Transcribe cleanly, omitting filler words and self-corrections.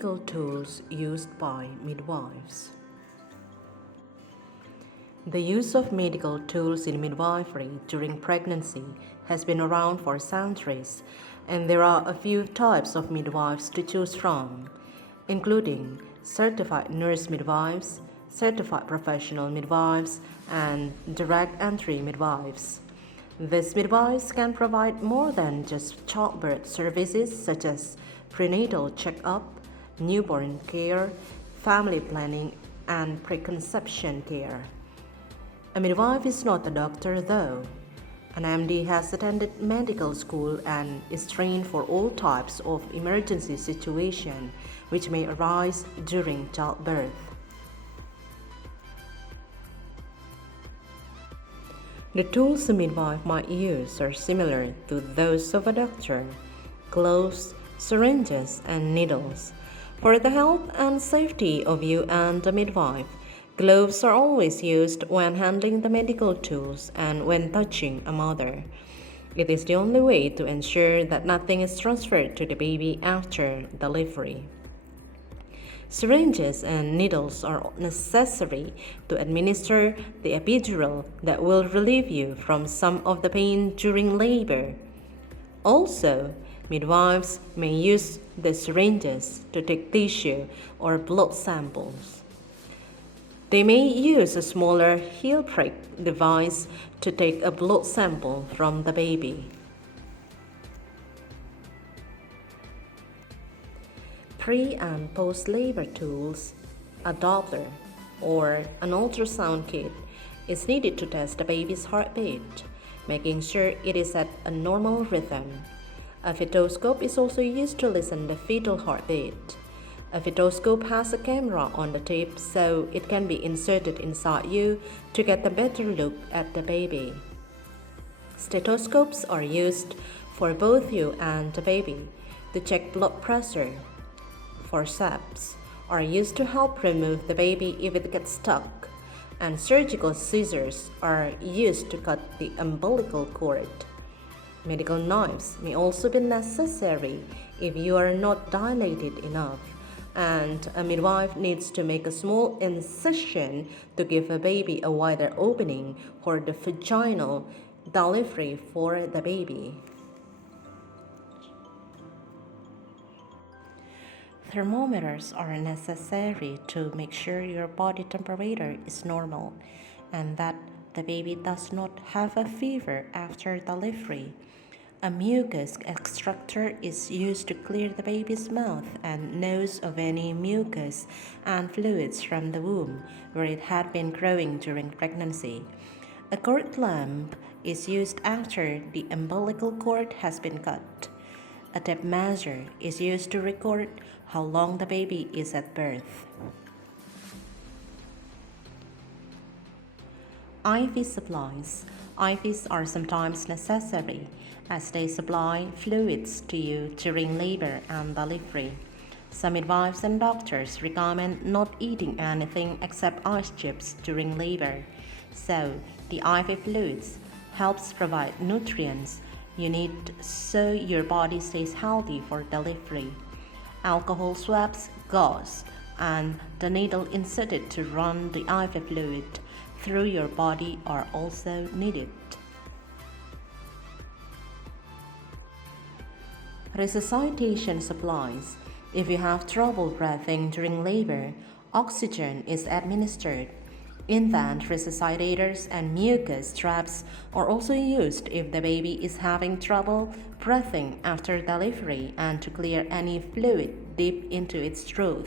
Medical tools used by midwives. The use of medical tools in midwifery during pregnancy has been around for centuries, and there are a few types of midwives to choose from, including certified nurse midwives, certified professional midwives, and direct entry midwives. These midwives can provide more than just childbirth services such as prenatal checkup, newborn care, family planning, and preconception care. A midwife is not a doctor, though. An MD has attended medical school and is trained for all types of emergency situations which may arise during childbirth. The tools a midwife might use are similar to those of a doctor: gloves, syringes, and needles. For the health and safety of you and the midwife, gloves are always used when handling the medical tools and when touching a mother. It is the only way to ensure that nothing is transferred to the baby after delivery. Syringes and needles are necessary to administer the epidural that will relieve you from some of the pain during labor. Also, midwives may use the syringes to take tissue or blood samples. They may use a smaller heel prick device to take a blood sample from the baby. Pre- and post-labor tools, a Doppler or an ultrasound kit is needed to test the baby's heartbeat, making sure it is at a normal rhythm. A fetoscope is also used to listen to the fetal heartbeat. A fetoscope has a camera on the tip so it can be inserted inside you to get a better look at the baby. Stethoscopes are used for both you and the baby to check blood pressure. Forceps are used to help remove the baby if it gets stuck, and surgical scissors are used to cut the umbilical cord. Medical knives may also be necessary if you are not dilated enough, and a midwife needs to make a small incision to give a baby a wider opening for the vaginal delivery for the baby. Thermometers are necessary to make sure your body temperature is normal and that the baby does not have a fever after delivery. A mucus extractor is used to clear the baby's mouth and nose of any mucus and fluids from the womb where it had been growing during pregnancy. A cord lamp is used after the umbilical cord has been cut. A tape measure is used to record how long the baby is at birth. IV supplies. IVs are sometimes necessary as they supply fluids to you during labor and delivery. Some midwives and doctors recommend not eating anything except ice chips during labor, so the IV fluids helps provide nutrients you need so your body stays healthy for delivery. Alcohol swabs, gauze, and the needle inserted to run the IV fluid through your body are also needed. Resuscitation supplies. If you have trouble breathing during labor, oxygen is administered. Infant resuscitators and mucus traps are also used if the baby is having trouble breathing after delivery and to clear any fluid deep into its throat.